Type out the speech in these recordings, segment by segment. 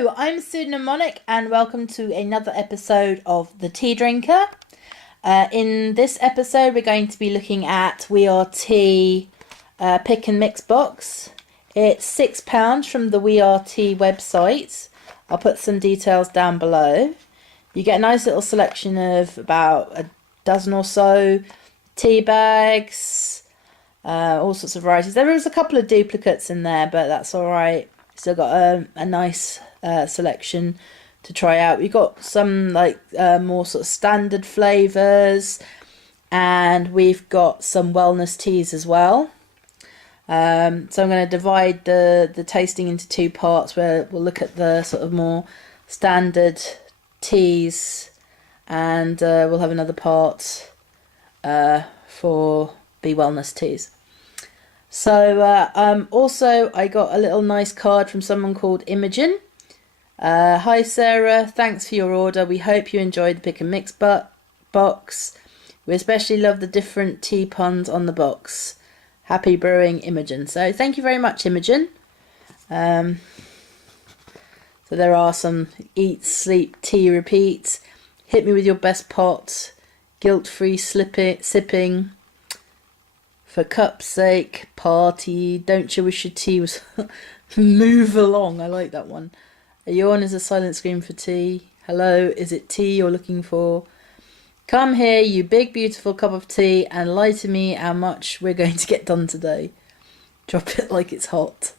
Hello, I'm Sue Mnemonic and welcome to another episode of The Tea Drinker. In this episode we're going to be looking at We Are Tea pick and mix box. It's £6 from the We Are Tea website. I'll put some details down below. You get a nice little selection of about a dozen or so tea bags, all sorts of varieties. There is a couple of duplicates in there, but that's alright. Still got a nice selection to try out. We've got some more sort of standard flavours, and we've got some wellness teas as well. So I'm going to divide the tasting into two parts, where we'll look at the sort of more standard teas, and we'll have another part for the wellness teas. So also I got a little nice card from someone called Imogen. Hi Sarah, thanks for your order. We hope you enjoyed the pick and mix box. We especially love the different tea puns on the box. Happy brewing, Imogen. So thank you very much, Imogen. So there are some eat, sleep, tea repeats. Hit me with your best pot. Guilt-free sipping. For cup's sake, party, don't you wish your tea was... Move along, I like that one. A yawn is a silent scream for tea. Hello, is it tea you're looking for? Come here, you big beautiful cup of tea, and lie to me how much we're going to get done today. Drop it like it's hot.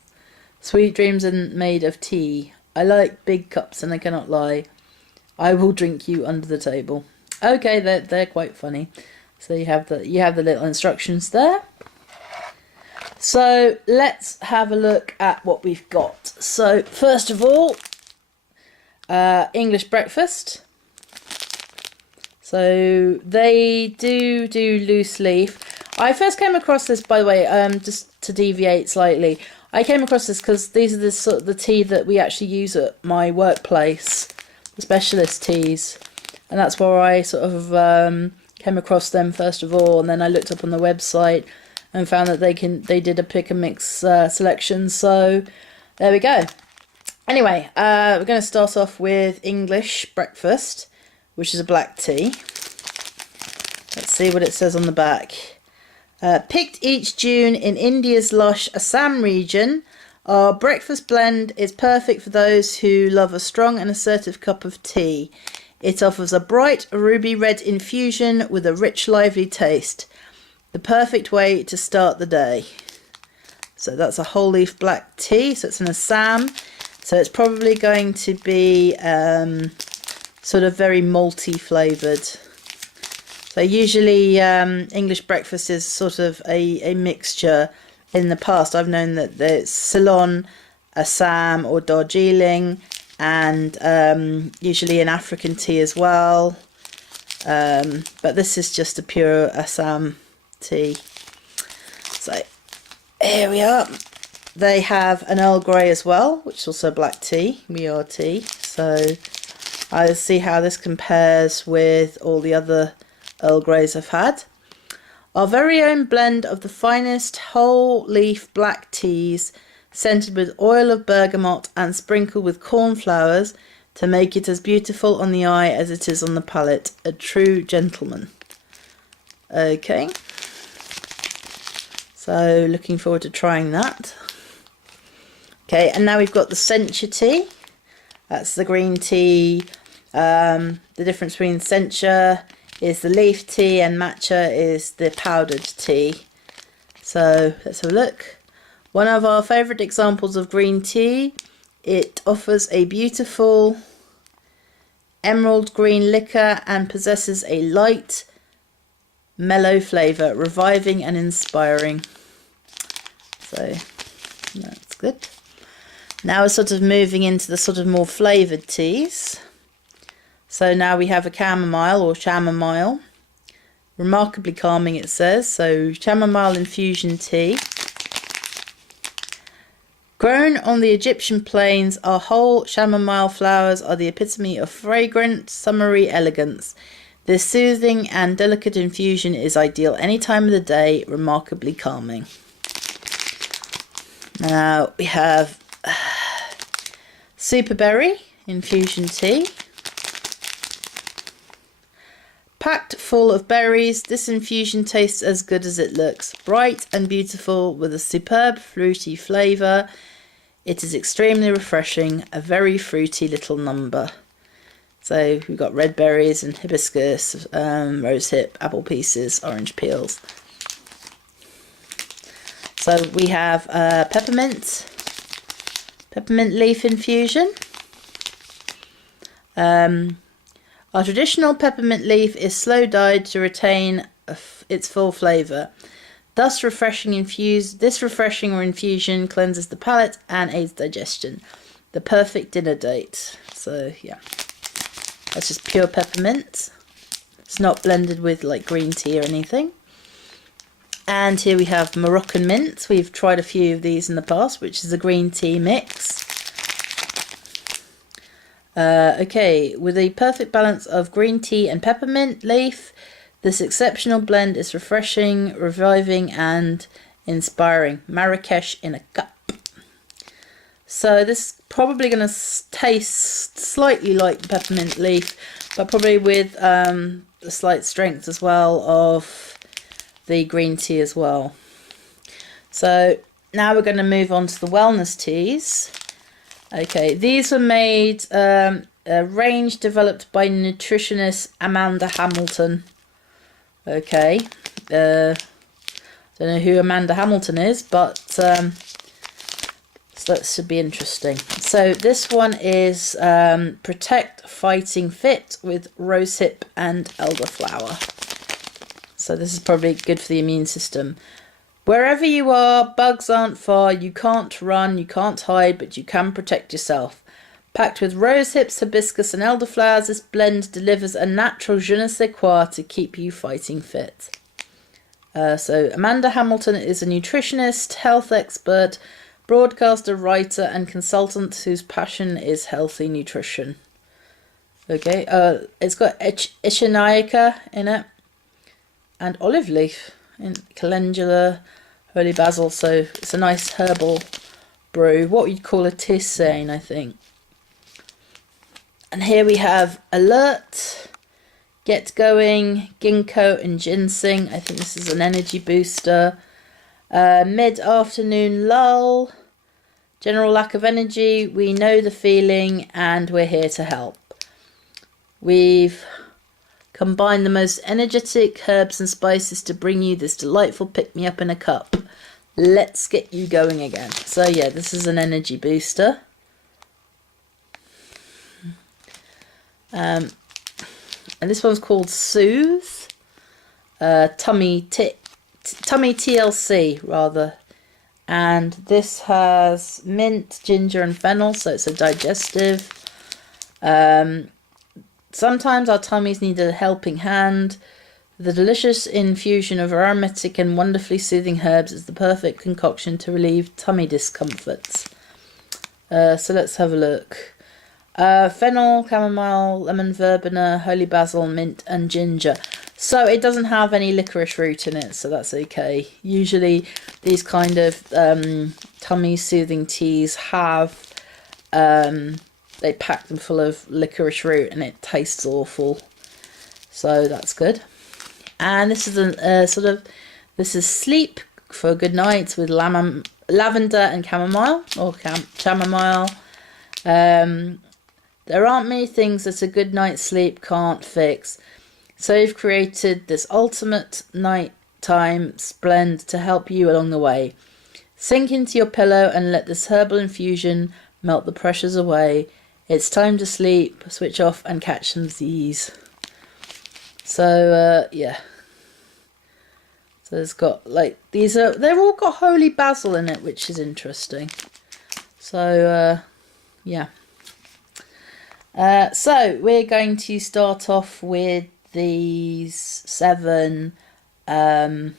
Sweet dreams are made of tea. I like big cups and I cannot lie. I will drink you under the table. Okay, they're quite funny. So you have the little instructions there. So let's have a look at what we've got. So first of all, English breakfast. So they do loose leaf. I first came across this, by the way, just to deviate slightly. I came across this because these are the sort of the tea that we actually use at my workplace, the specialist teas, and that's where I sort of came across them first of all, and then I looked up on the website and found that they did a pick and mix selection. So there we go. Anyway, we're going to start off with English breakfast, which is a black tea. Let's see what it says on the back. Picked each June in India's lush Assam region, our breakfast blend is perfect for those who love a strong and assertive cup of tea. It offers a bright ruby red infusion with a rich, lively taste. The perfect way to start the day. So that's a whole leaf black tea. So it's an Assam. So it's probably going to be sort of very malty flavoured. So usually English breakfast is sort of a mixture. In the past I've known that there's Ceylon, Assam or Darjeeling, and usually an African tea as well, but this is just a pure Assam tea. So here we are. They have an Earl Grey as well, which is also black tea. We Are Tea. So I'll see how this compares with all the other Earl Greys I've had. Our very own blend of the finest whole leaf black teas, scented with oil of bergamot and sprinkled with cornflowers to make it as beautiful on the eye as it is on the palate. A true gentleman. Okay. So looking forward to trying that. Okay, and now we've got the Sencha tea. That's the green tea. The difference between Sencha is the leaf tea and matcha is the powdered tea. So let's have a look. One of our favourite examples of green tea. It offers a beautiful emerald green liquor and possesses a light, mellow flavour, reviving and inspiring. So that's good. Now we're sort of moving into the sort of more flavoured teas. So now we have a chamomile or chamomile. Remarkably calming, it says. So chamomile infusion tea. Grown on the Egyptian plains, our whole chamomile flowers are the epitome of fragrant, summery elegance. This soothing and delicate infusion is ideal any time of the day, remarkably calming. Now we have Superberry infusion tea. Packed full of berries, this infusion tastes as good as it looks. Bright and beautiful with a superb fruity flavour. It is extremely refreshing, a very fruity little number. So we've got red berries and hibiscus, rosehip, apple pieces, orange peels. So we have peppermint leaf infusion. Our traditional peppermint leaf is slow dyed to retain its full flavour. Thus, this refreshing infusion cleanses the palate and aids digestion. The perfect dinner date. So yeah, that's just pure peppermint. It's not blended with like green tea or anything. And here we have Moroccan mint. We've tried a few of these in the past, which is a green tea mix. Okay, with a perfect balance of green tea and peppermint leaf, this exceptional blend is refreshing, reviving and inspiring. Marrakesh in a cup. So this is probably going to taste slightly like peppermint leaf, but probably with the slight strength as well of the green tea as well. So now we're going to move on to the wellness teas. Okay, these were made, a range developed by nutritionist Amanda Hamilton. Okay, don't know who Amanda Hamilton is, but so that should be interesting. So this one is Protect Fighting Fit with rosehip and elderflower. So this is probably good for the immune system. Wherever you are, bugs aren't far, you can't run, you can't hide, but you can protect yourself. Packed with rose hips, hibiscus and elderflowers, this blend delivers a natural je ne sais quoi to keep you fighting fit. So Amanda Hamilton is a nutritionist, health expert, broadcaster, writer and consultant whose passion is healthy nutrition. Okay, it's got echinacea in it and olive leaf and calendula, holy basil, so it's a nice herbal brew, what you'd call a tisane, I think. And here we have Alert, Get Going, Ginkgo and Ginseng. I think this is an energy booster. Mid-afternoon lull, general lack of energy, we know the feeling and we're here to help. We've combined the most energetic herbs and spices to bring you this delightful pick-me-up in a cup. Let's get you going again. So yeah, this is an energy booster. And this one's called Soothe. Tummy TLC rather. And this has mint, ginger and fennel, so it's a digestive. Sometimes our tummies need a helping hand. The delicious infusion of aromatic and wonderfully soothing herbs is the perfect concoction to relieve tummy discomforts. So let's have a look. Fennel, chamomile, lemon verbena, holy basil, mint and ginger. So it doesn't have any licorice root in it, so that's okay. Usually these kind of tummy soothing teas have they pack them full of licorice root and it tastes awful. So that's good. And this is this is sleep for a good night with lavender and chamomile or chamomile. There aren't many things that a good night's sleep can't fix. So you've created this ultimate nighttime blend to help you along the way. Sink into your pillow and let this herbal infusion melt the pressures away. It's time to sleep, switch off and catch some Z's. So yeah. So it's got like they've all got holy basil in it, which is interesting. So yeah. So we're going to start off with these 7 sort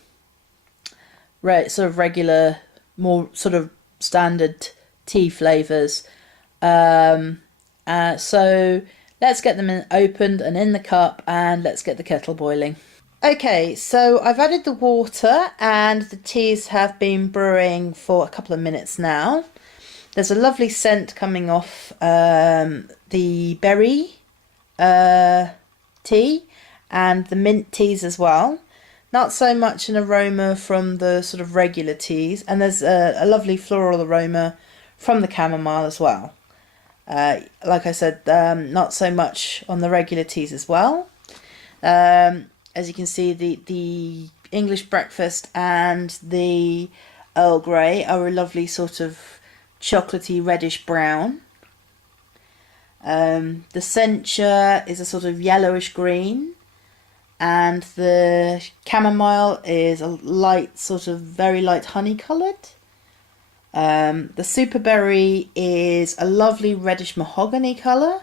of regular, more sort of standard tea flavours. So let's get them opened and in the cup and let's get the kettle boiling. Okay, so I've added the water and the teas have been brewing for a couple of minutes now. There's a lovely scent coming off the berry tea and the mint teas as well. Not so much an aroma from the sort of regular teas, and there's a lovely floral aroma from the chamomile as well. Like I said, not so much on the regular teas as well. As you can see, the English breakfast and the Earl Grey are a lovely sort of chocolatey reddish brown. The Sencha is a sort of yellowish green, and the chamomile is a light, sort of very light honey coloured. The superberry is a lovely reddish mahogany colour,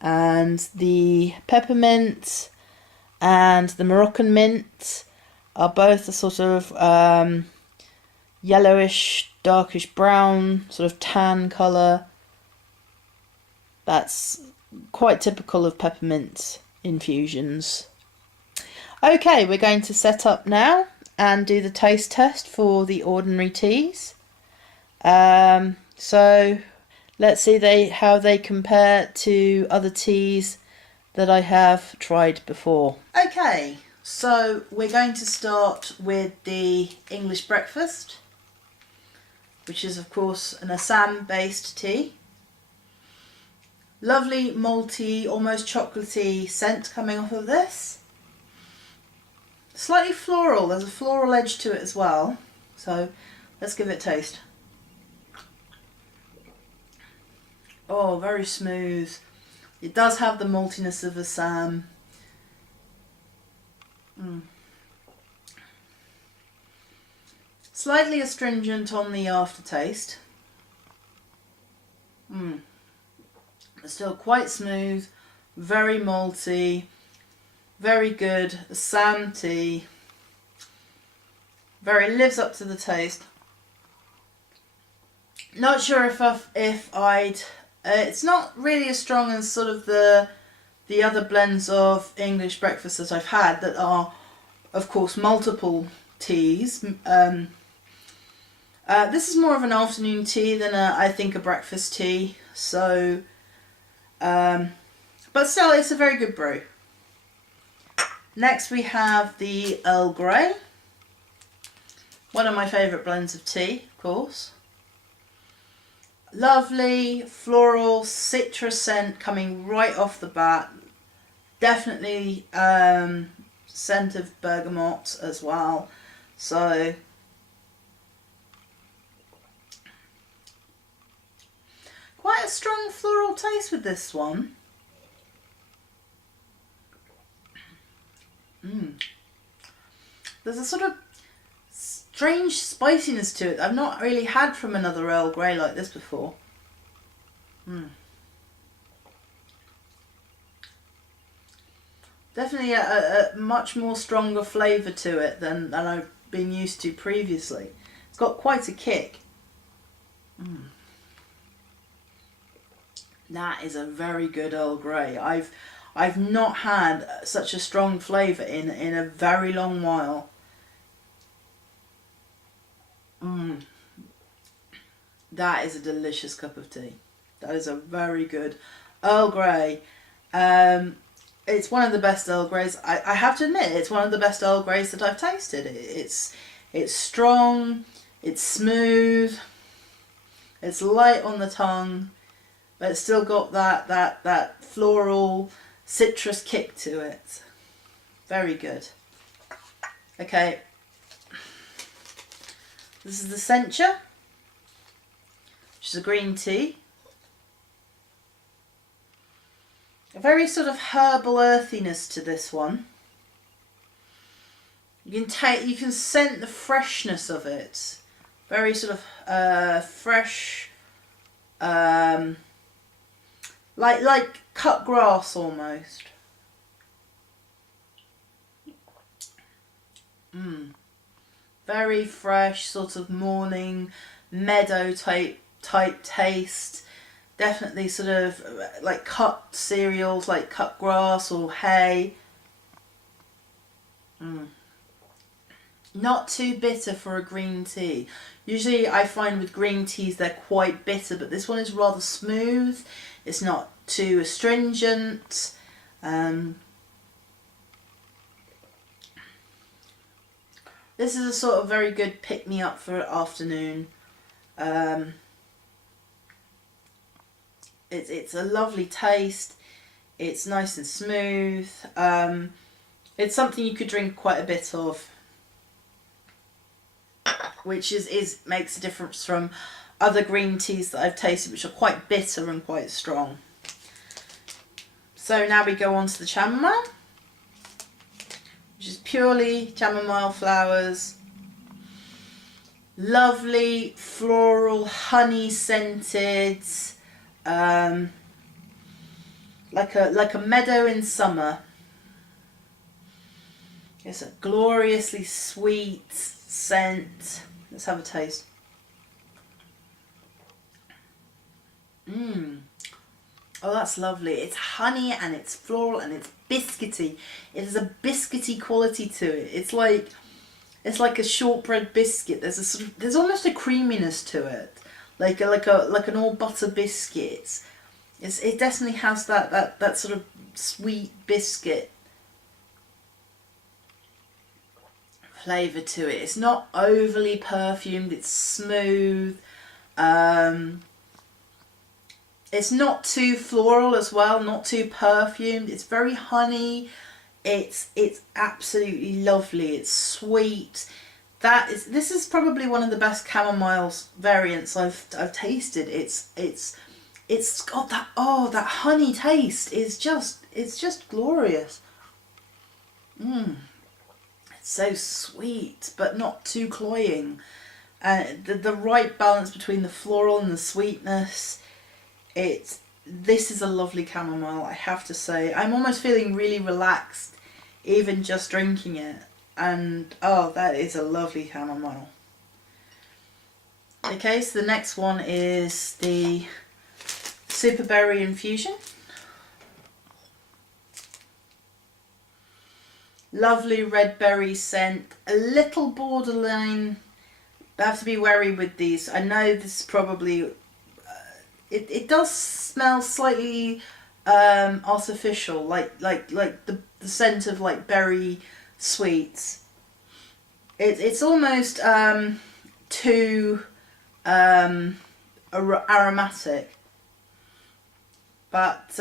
and the peppermint and the Moroccan mint are both a sort of yellowish, darkish brown, sort of tan colour. That's quite typical of peppermint infusions. Okay, we're going to set up now and do the taste test for the ordinary teas. So let's see how they compare to other teas that I have tried before. Okay, so we're going to start with the English breakfast, which is of course an Assam based tea. Lovely malty, almost chocolatey scent coming off of this. Slightly floral, there's a floral edge to it as well. So let's give it a taste. Oh, very smooth. It does have the maltiness of Assam. Slightly astringent on the aftertaste. But still quite smooth, very malty, very good Assam tea. Very lives up to the taste. Not sure if I'd. It's not really as strong as sort of the other blends of English breakfast that I've had that are, of course, multiple teas. This is more of an afternoon tea than I think a breakfast tea. So, but still, it's a very good brew. Next we have the Earl Grey. One of my favourite blends of tea, of course. Lovely floral citrus scent coming right off the bat. Definitely scent of bergamot as well. So quite a strong floral taste with this one. There's a sort of strange spiciness to it I've not really had from another Earl Grey like this before. Definitely a much more stronger flavour to it than I've been used to previously. It's got quite a kick. That is a very good Earl Grey. I've not had such a strong flavour in a very long while. That is a delicious cup of tea. That is a very good Earl Grey. It's one of the best Earl Greys. I have to admit, it's one of the best Earl Greys that I've tasted. It's strong, it's smooth, it's light on the tongue, but it's still got that floral citrus kick to it. Very good. Okay. This is the Sencha, which is a green tea. A very sort of herbal earthiness to this one. You can scent the freshness of it. Very sort of fresh, like cut grass almost. Very fresh, sort of morning meadow type taste. Definitely sort of like cut cereals, like cut grass or hay. Not too bitter for a green tea. Usually I find with green teas they're quite bitter, but this one is rather smooth. It's not too astringent. This is a sort of very good pick-me-up for afternoon. It's a lovely taste. It's nice and smooth. It's something you could drink quite a bit of, which makes a difference from other green teas that I've tasted, which are quite bitter and quite strong. So now we go on to the chamomile, which is purely chamomile flowers. Lovely floral, honey scented, like a meadow in summer. It's a gloriously sweet scent. Let's have a taste. Oh, that's lovely. It's honey and it's floral and it's biscuity. It has a biscuity quality to it. It's like a shortbread biscuit. There's almost a creaminess to it, like an all butter biscuit. It definitely has that sort of sweet biscuit flavour to it. It's not overly perfumed. It's smooth. It's not too floral as well, not too perfumed. It's very honey. It's absolutely lovely. It's sweet. This is probably one of the best chamomile variants I've tasted. It's got that honey taste. It's just glorious. It's so sweet, but not too cloying. The right balance between the floral and the sweetness. This is a lovely chamomile, I have to say. I'm almost feeling really relaxed even just drinking it. And oh, that is a lovely chamomile. Okay, so the next one is the Superberry Infusion. Lovely red berry scent, a little borderline. I have to be wary with these. I know this is probably it does smell slightly artificial, like the scent of like berry sweets. It's almost too aromatic, but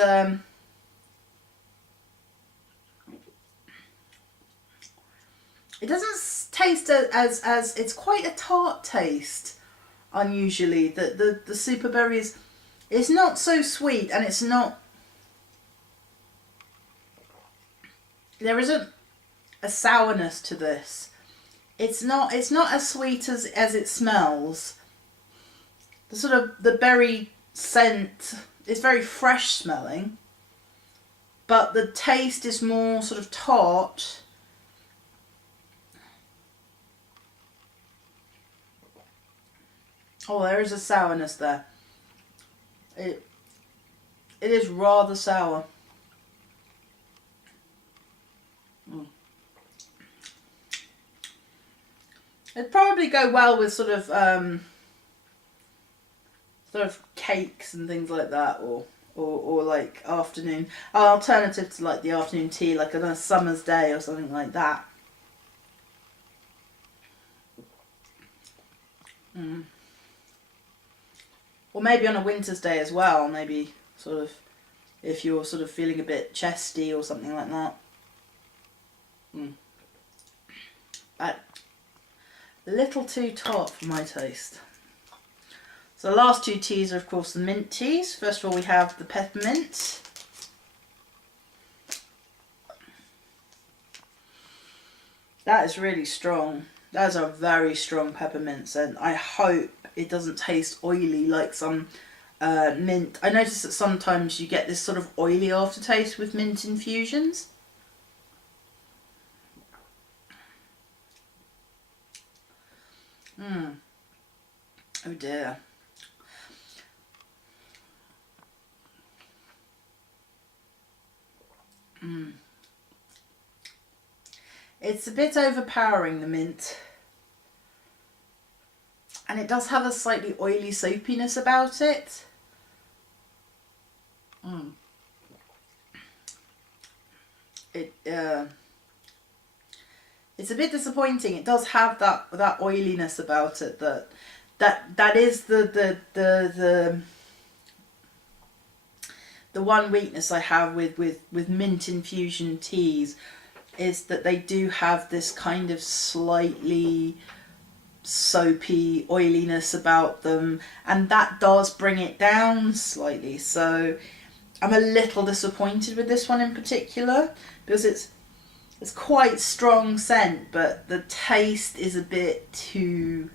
it doesn't taste as it's quite a tart taste. Unusually, the Superberry is not so sweet, and it's not. There isn't a sourness to this. It's not as sweet as it smells. The berry scent is very fresh smelling, but the taste is more sort of tart. Oh, there is a sourness there. It is rather sour. It'd probably go well with sort of cakes and things like that, or like afternoon, alternative to like the afternoon tea, like on a summer's day or something like that. Or maybe on a winter's day as well, maybe sort of if you're sort of feeling a bit chesty or something like that. But a little too tart for my taste. So the last two teas are of course the mint teas. First of all we have the peppermint. That is really strong. That is a very strong peppermint scent. I hope it doesn't taste oily like some mint. I notice that sometimes you get this sort of oily aftertaste with mint infusions. Oh dear. It's a bit overpowering, the mint. And it does have a slightly oily soapiness about it. It's a bit disappointing. It does have that oiliness about it that is the one weakness I have with mint infusion teas, is that they do have this kind of slightly soapy oiliness about them, and that does bring it down slightly. So I'm a little disappointed with this one in particular, because it's quite strong scent, but the taste is a bit too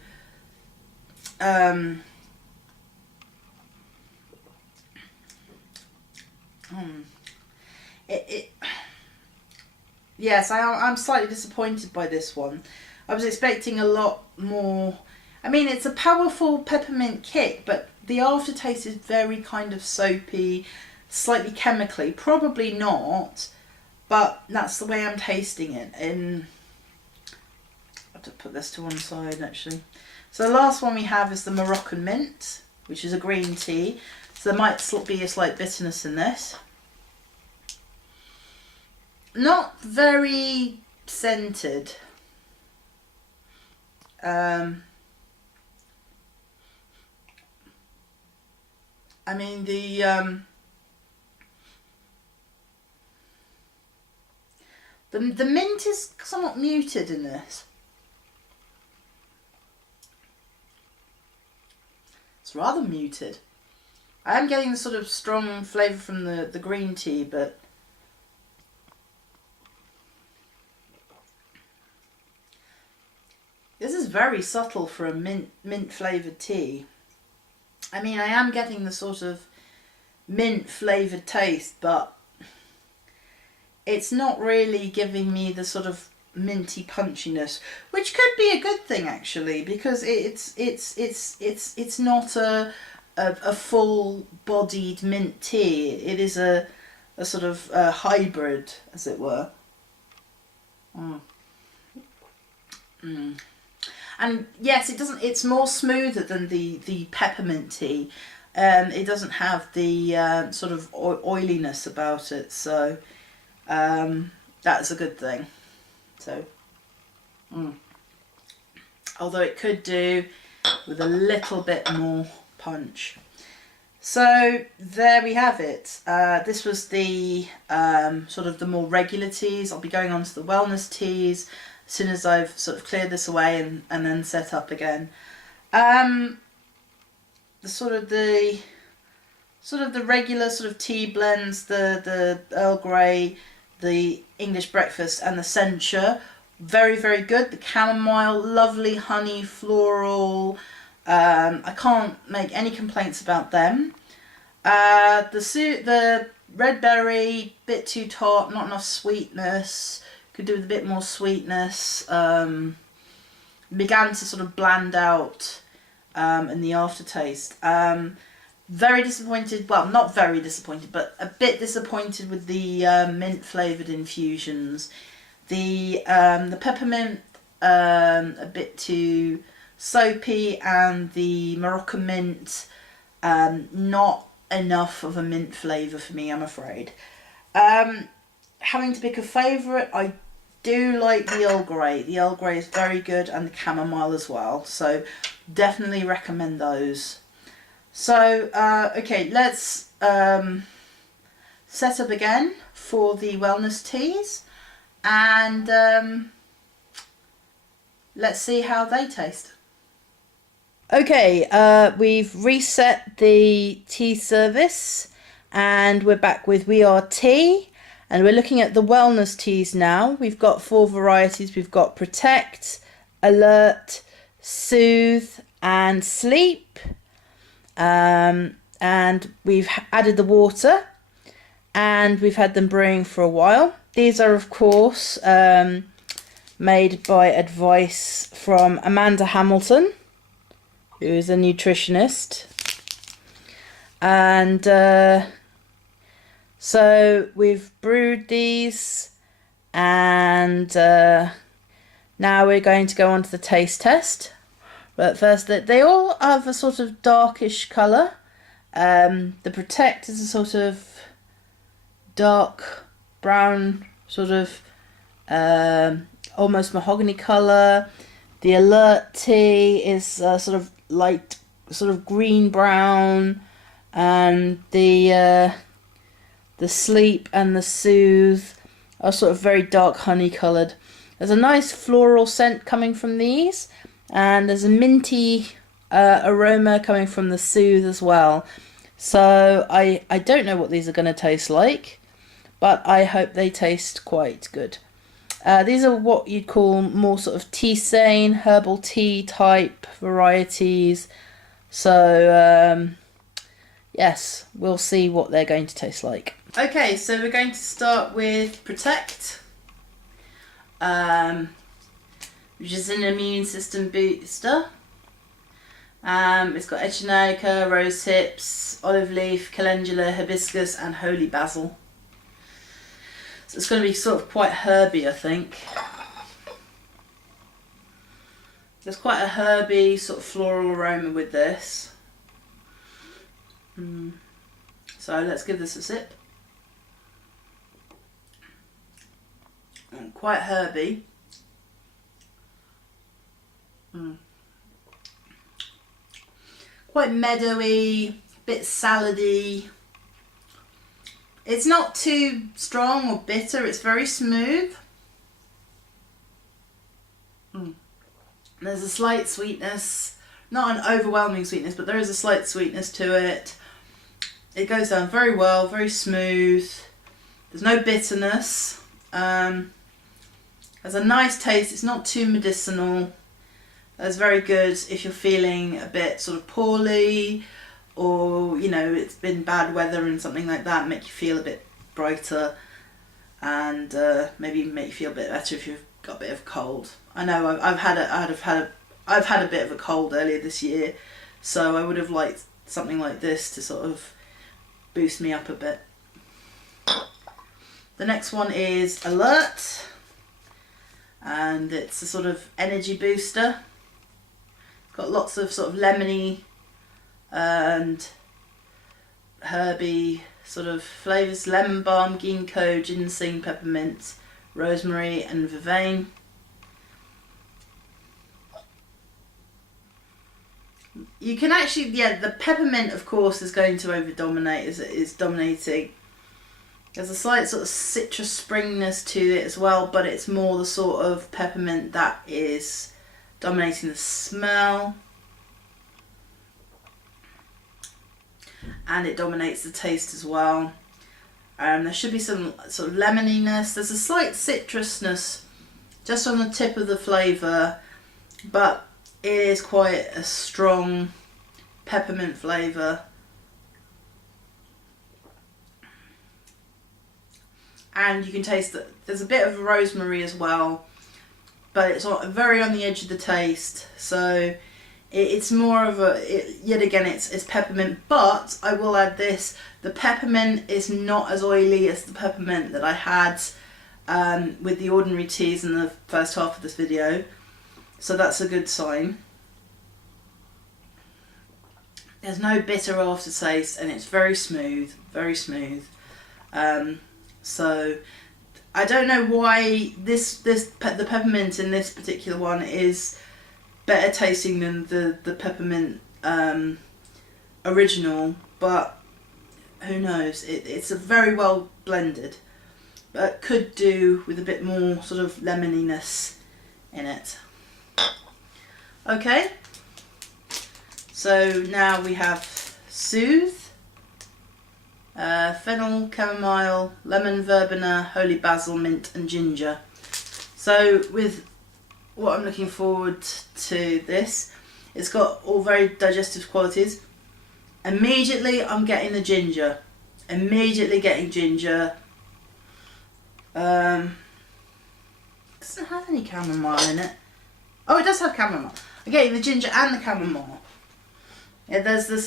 yes, I'm slightly disappointed by this one. I was expecting a lot more. I mean, it's a powerful peppermint kick, but the aftertaste is very kind of soapy, slightly chemically. Probably not, but that's the way I'm tasting it. And I have to put this to one side, actually. So the last one we have is the Moroccan mint, which is a green tea. So there might be a slight bitterness in this. Not very scented. I mean, the mint is somewhat muted in this. It's rather muted. I am getting the sort of strong flavour from the green tea, but this is very subtle for a mint flavoured tea. I mean, I am getting the sort of mint flavoured taste, but it's not really giving me the sort of minty punchiness, which could be a good thing actually, because it's not a full bodied mint tea. It is a sort of hybrid, as it were. And yes, it's more smoother than the peppermint tea. It doesn't have the sort of oiliness about it, so that's a good thing. So, although it could do with a little bit more punch. So there we have it. This was the sort of the more regular teas. I'll be going on to the wellness teas as soon as I've sort of cleared this away and then set up again. The regular sort of tea blends, the Earl Grey, the English breakfast, and the Sencha, very, very good. The chamomile, lovely honey, floral. I can't make any complaints about them. The red berry, bit too tart, not enough sweetness. Could do with a bit more sweetness. Began to sort of bland out in the aftertaste. Very disappointed, well, not very disappointed, but a bit disappointed with the mint flavoured infusions. The peppermint, a bit too soapy, and the Moroccan mint, not enough of a mint flavour for me, I'm afraid. Having to pick a favourite, I do like the Earl Grey. The Earl Grey is very good, and the chamomile as well, so definitely recommend those. So, okay, let's set up again for the wellness teas, and let's see how they taste. Okay, we've reset the tea service, and we're back with We Are Tea, and we're looking at the wellness teas now. We've got 4 varieties. We've got Protect, Alert, Soothe, and Sleep. And we've added the water, and we've had them brewing for a while. These are, of course, made by advice from Amanda Hamilton, who is a nutritionist. And so we've brewed these, and now we're going to go on to the taste test. But first, they all have a sort of darkish colour. The Protect is a sort of dark brown, sort of almost mahogany colour. The Alert Tea is sort of light, sort of green brown, and the Sleep and the Soothe are sort of very dark honey coloured. There's a nice floral scent coming from these, and there's a minty aroma coming from the Soothe as well. So I don't know what these are going to taste like, but I hope they taste quite good. These are what you'd call more sort of tea-sane, herbal tea type varieties. So yes, we'll see what they're going to taste like. Okay, so we're going to start with Protect, which is an immune system booster. It's got echinacea, rose hips, olive leaf, calendula, hibiscus, and holy basil. So it's going to be sort of quite herby, I think. There's quite a herby sort of floral aroma with this. So let's give this a sip. Quite herby. Quite meadowy, bit salady. It's not too strong or bitter, it's very smooth. There's a slight sweetness, not an overwhelming sweetness, but there is a slight sweetness to it. It goes down very well, very smooth. There's no bitterness. Has a nice taste, it's not too medicinal. It's very good if you're feeling a bit sort of poorly, or you know, it's been bad weather and something like that, make you feel a bit brighter, and maybe make you feel a bit better if you've got a bit of cold. I know I've had a bit of a cold earlier this year, so I would have liked something like this to sort of boost me up a bit. The next one is Alert, and it's a sort of energy booster. It's got lots of sort of lemony and herby sort of flavours: lemon balm, ginkgo, ginseng, peppermint, rosemary, and vervain. You can actually, yeah, the peppermint of course is going to over-dominate, is dominating. There's a slight sort of citrus springiness to it as well, but it's more the sort of peppermint that is dominating the smell. And it dominates the taste as well. There should be some sort of lemoniness. There's a slight citrusness just on the tip of the flavour, but it is quite a strong peppermint flavour. And you can taste that there's a bit of rosemary as well, but it's very on the edge of the taste. So it's more of yet again, it's peppermint, but I will add this: the peppermint is not as oily as the peppermint that I had with the ordinary teas in the first half of this video. So that's a good sign. There's no bitter aftertaste, and it's very smooth, very smooth. So I don't know why the peppermint in this particular one is better tasting than the peppermint original, but who knows? It's a very well blended, but could do with a bit more sort of lemoniness in it. Okay, so now we have Soothe, fennel, chamomile, lemon, verbena, holy basil, mint, and ginger. So with what I'm looking forward to this, it's got all very digestive qualities. Immediately I'm getting the ginger. Immediately getting ginger. Doesn't have any chamomile in it. Oh, it does have chamomile. I'm getting the ginger and the chamomile. Yeah, there's the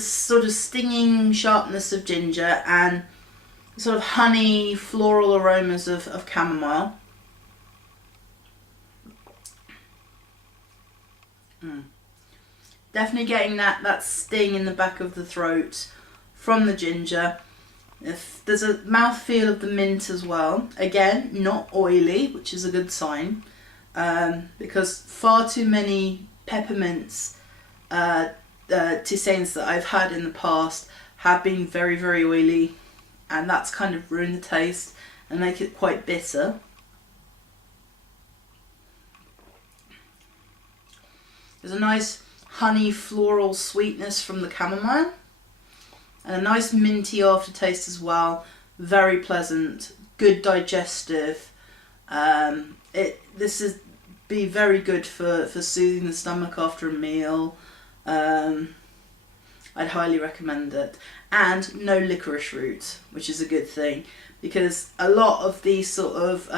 sort of stinging sharpness of ginger and sort of honey floral aromas of chamomile. Definitely getting that sting in the back of the throat from the ginger. If there's a mouthfeel of the mint as well. Again, not oily, which is a good sign, because far too many peppermints tisanes that I've had in the past have been very, very oily, and that's kind of ruined the taste and make it quite bitter. There's a nice honey floral sweetness from the chamomile, and a nice minty aftertaste as well. Very pleasant, good digestive. This is be very good for soothing the stomach after a meal. I'd highly recommend it. And no licorice root, which is a good thing, because a lot of these sort of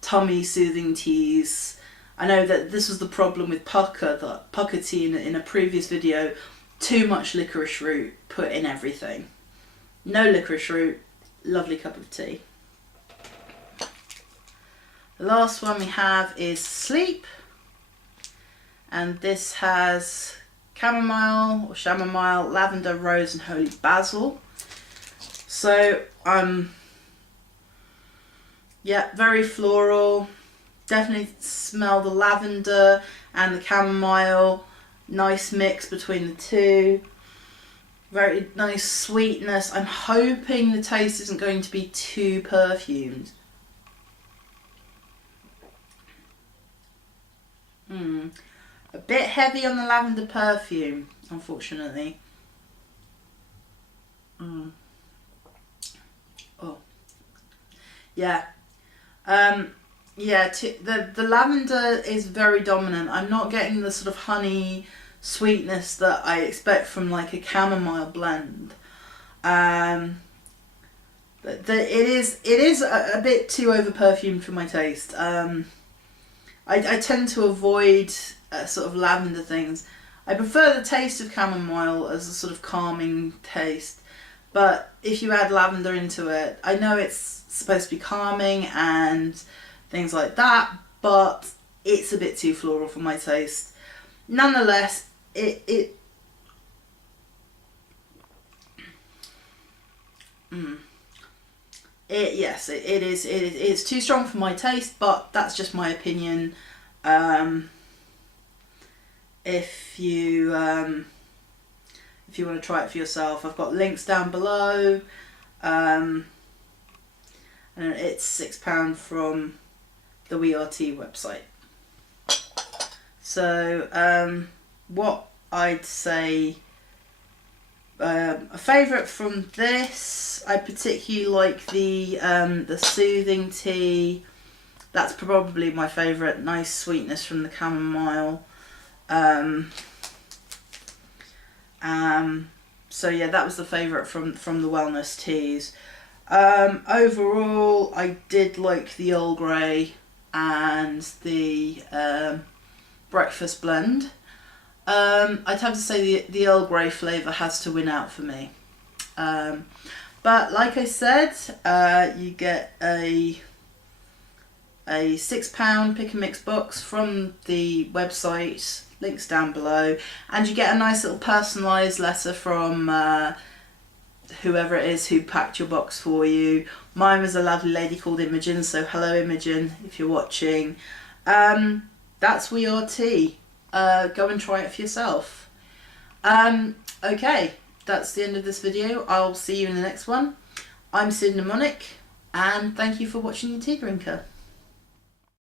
tummy soothing teas, I know that this was the problem with pucker tea in a previous video, too much licorice root put in everything. No licorice root, lovely cup of tea. The last one we have is Sleep, and this has chamomile or chamomile, lavender, rose and holy basil. So yeah, very floral. Definitely smell the lavender and the chamomile. Nice mix between the two. Very nice sweetness. I'm hoping the taste isn't going to be too perfumed. A bit heavy on the lavender perfume, unfortunately. Oh. Yeah. Yeah, the lavender is very dominant. I'm not getting the sort of honey sweetness that I expect from like a chamomile blend. It is a bit too over perfumed for my taste. I tend to avoid sort of lavender things. I prefer the taste of chamomile as a sort of calming taste, but if you add lavender into it, I know it's supposed to be calming and things like that, but it's a bit too floral for my taste. Nonetheless, it's too strong for my taste, but that's just my opinion. If you want to try it for yourself, I've got links down below. And it's £6 from the We Are Tea website. So what I'd say, a favourite from this, I particularly like the soothing tea. That's probably my favourite. Nice sweetness from the chamomile. So yeah, that was the favourite from the wellness teas. Overall, I did like the Earl Grey and the breakfast blend. I'd have to say the Earl Grey flavour has to win out for me. But like I said, you get a £6 pick and mix box from the website, links down below, and you get a nice little personalised letter from whoever it is who packed your box for you. Mine was a lovely lady called Imogen, so hello Imogen if you're watching. That's We Are Tea. Go and try it for yourself. Okay, that's the end of this video. I'll see you in the next one. I'm Sid Mnemonic, and thank you for watching The Tea Drinker.